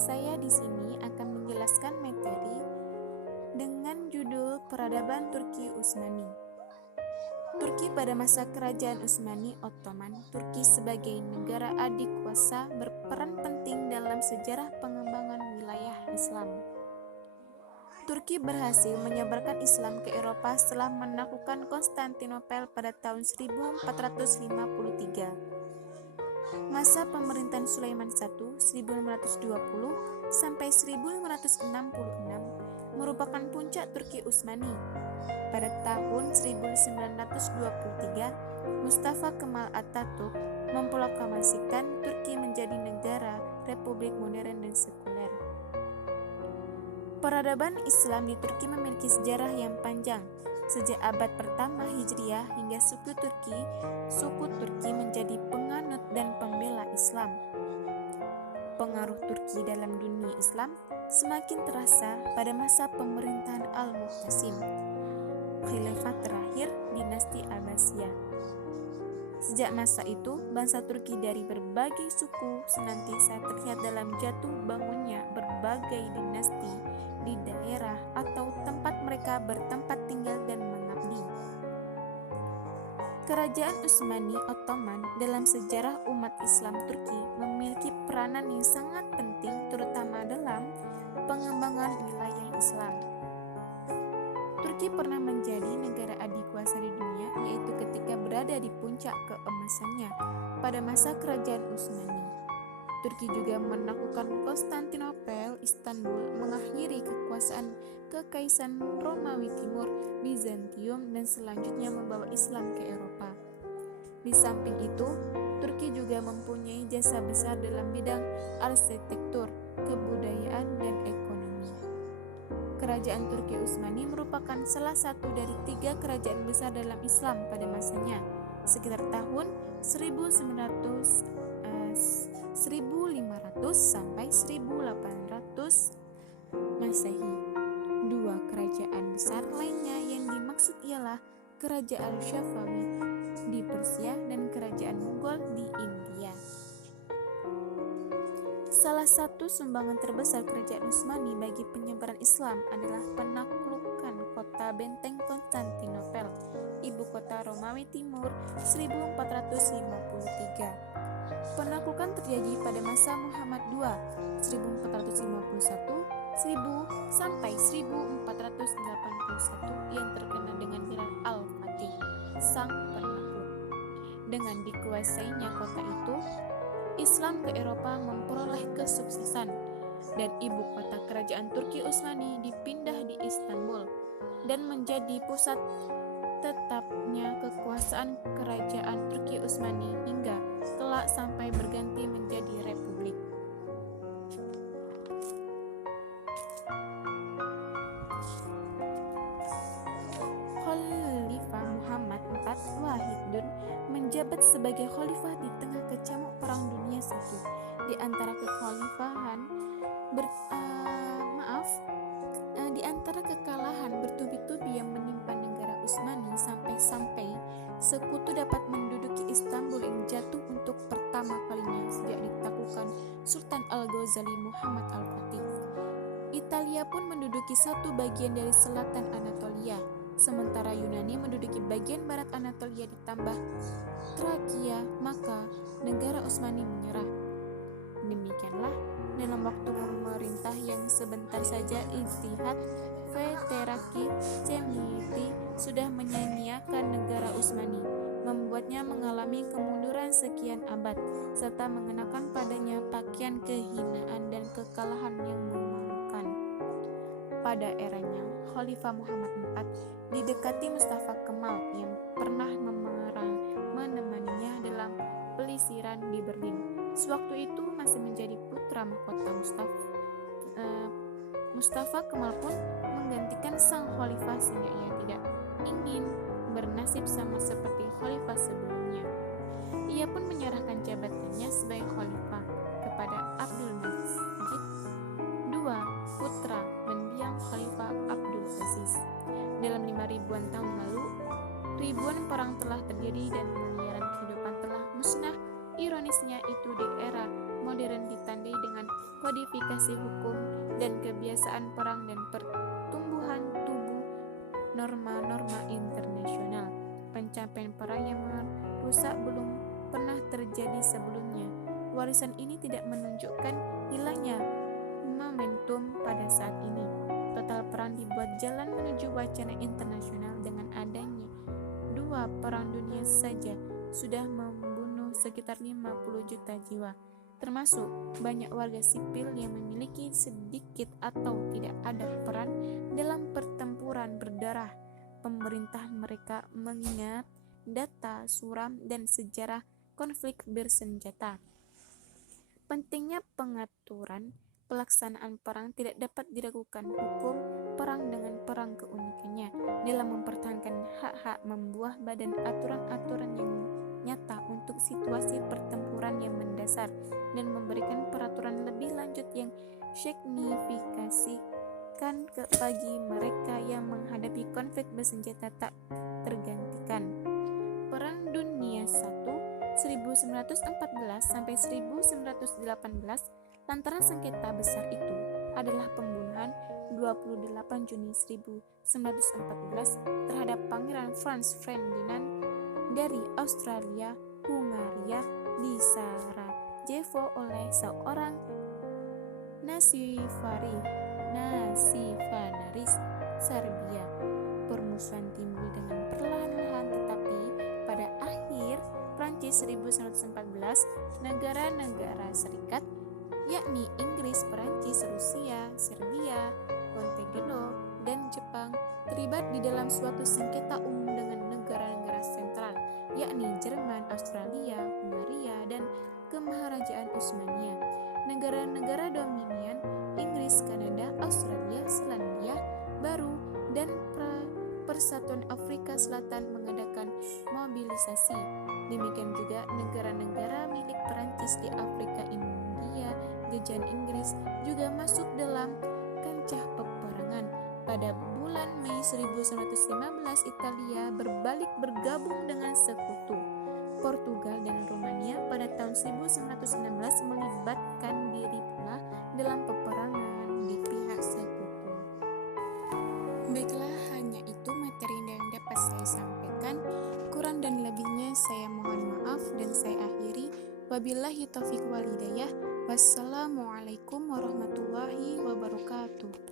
Saya di sini akan menjelaskan materi dengan judul Peradaban Turki Utsmani. Turki pada masa Kerajaan Utsmani Ottoman, Turki sebagai negara adikuasa berperan penting dalam sejarah pengembangan wilayah Islam. Turki berhasil menyebarkan Islam ke Eropa setelah menaklukkan Konstantinopel pada tahun 1453. Masa pemerintahan Sulaiman I 1520 sampai 1566 merupakan puncak Turki Utsmani. Pada tahun 1923, Mustafa Kemal Atatürk memproklamasikan Turki menjadi negara republik modern dan sekuler. Peradaban Islam di Turki memiliki sejarah yang panjang. Sejak abad pertama Hijriah hingga suku Turki menjadi penganut dan pembela Islam. Pengaruh Turki dalam dunia Islam semakin terasa pada masa pemerintahan Al-Mu'tasim, khilafah terakhir dinasti Abbasiyah. Sejak masa itu, bangsa Turki dari berbagai suku senantiasa terlihat dalam jatuh bangunnya berbagai dinasti di daerah atau tempat mereka bertempat tinggal dan mengabdi. Kerajaan Utsmani Ottoman dalam sejarah umat Islam Turki memiliki peranan yang sangat penting terutama dalam pengembangan wilayah Islam. Turki pernah menjadi negara adikuasa di dunia, yaitu ketika berada di puncak keemasannya pada masa Kerajaan Utsmani. Turki juga menaklukkan Konstantinopel, Istanbul, mengakhiri kekuasaan Kekaisaran Romawi Timur, Bizantium, dan selanjutnya membawa Islam ke Eropa. Di samping itu, Turki juga mempunyai jasa besar dalam bidang arsitektur, kebudayaan, dan ekonomi. Kerajaan Turki Utsmani merupakan salah satu dari 3 kerajaan besar dalam Islam pada masanya, sekitar tahun 1500 sampai 1800 Masehi. 2 kerajaan besar lainnya yang dimaksud ialah Kerajaan Safawi di Persia dan Kerajaan Mughal di India. Salah satu sumbangan terbesar Kerajaan Utsmani bagi penyebaran Islam adalah penaklukan kota benteng Konstantinopel, ibu kota Romawi Timur 1453. Penaklukan terjadi pada masa Muhammad II 1451 sampai 1481 yang terkenal dengan gelar Al-Fatih, Sang Penakluk. Dengan dikuasainya kota itu, Islam ke Eropa memperoleh kesuksesan dan ibu kota kerajaan Turki Utsmani dipindah di Istanbul dan menjadi pusat tetapnya kekuasaan kerajaan Turki Utsmani hingga kelak sampai berganti menjadi republik. Khalifah Muhammad IV Wahidun menjabat sebagai khalifah di tengah kecamuk Perang Dunia I. Di antara kekalahan bertubi-tubi yang menimpa negara Utsmani sampai sekutu dapat menduduki Istanbul yang jatuh untuk pertama kalinya sejak ditaklukkan Sultan Al-Ghazali Muhammad Al-Fatih. Italia pun menduduki satu bagian dari selatan Anatolia, sementara Yunani menduduki bagian barat Anatolia ditambah Trakia, maka negara Utsmani menyerah. Demikianlah, dalam waktu pemerintah yang sebentar saja Ittihad Federasi Cemiti sudah menyanyiakan negara Utsmani, membuatnya mengalami kemunduran sekian abad, serta mengenakan padanya pakaian kehinaan dan kekalahan yang memalukan. Pada eranya, Khalifah Muhammad IV didekati Mustafa Kemal yang pernah menemaninya dalam pelisiran di Berlin. Sewaktu itu masih menjadi putra mahkota Mustafa Kemal pun menggantikan sang khalifah sehingga ia tidak ingin bernasib sama seperti khalifah sebelumnya. Ia pun menyerahkan jabatannya sebagai khalifah kepada Abdul Majid II, putra mendiang Khalifah Abdul Aziz. Dalam 5.000-an tahun lalu, ribuan perang telah terjadi dan miliaran kehidupan telah musnah. Ironisnya itu di era modern ditandai dengan kodifikasi hukum dan kebiasaan perang dan pertumbuhan tubuh norma-norma internasional. Pencapaian perang yang merusak belum pernah terjadi sebelumnya. Warisan ini tidak menunjukkan hilangnya momentum pada saat ini. Total perang dibuat jalan menuju wacana internasional dengan adanya 2 perang dunia saja sudah membunuh sekitar 50 juta jiwa, termasuk banyak warga sipil yang memiliki sedikit atau tidak ada peran dalam pertempuran berdarah. Pemerintah mereka mengingat data suram dan sejarah konflik bersenjata. Pentingnya pengaturan pelaksanaan perang tidak dapat diragukan. Hukum perang dengan perang keunikannya dalam mempertahankan hak-hak membuah badan aturan-aturan yang nyata untuk situasi pertempuran yang mendasar dan memberikan peraturan lebih lanjut yang signifikasikan bagi mereka yang menghadapi konflik bersenjata tak tergantikan. Perang Dunia I 1914 sampai 1918 lantaran sengketa besar itu adalah pembunuhan 28 Juni 1914 terhadap Pangeran Franz Ferdinand dari Austria-Hungaria di Sarajevo oleh seorang nasifanaris Serbia. Permusuhan timbul dengan perlahan-lahan, tetapi pada akhir Prancis 1914, negara-negara serikat yakni Inggris, Perancis, Rusia, Serbia, Montenegro, dan Jepang terlibat di dalam suatu sengketa umum dengan negara-negara sentral yakni Jerman, Australia, Hungaria, dan Kemaharajaan Utsmania. Negara-negara dominion Inggris, Kanada, Australia, Selandia Baru, dan Persatuan Afrika Selatan mengadakan mobilisasi. Demikian juga negara-negara milik Perancis di Afrika, India, jajahan Inggris juga masuk dalam kancah peperangan. Pada bulan Mei 1915, Italia berbalik bergabung dengan sekutu. Portugal dan Rumania pada tahun 1916 melibatkan diri pula dalam peperangan di pihak sekutu. Baiklah, hanya itu materi yang dapat saya sampaikan. Kurang dan lebihnya saya mohon maaf dan saya akhiri. Wabillahi taufiq wal hidayah. Wassalamualaikum warahmatullahi wabarakatuh.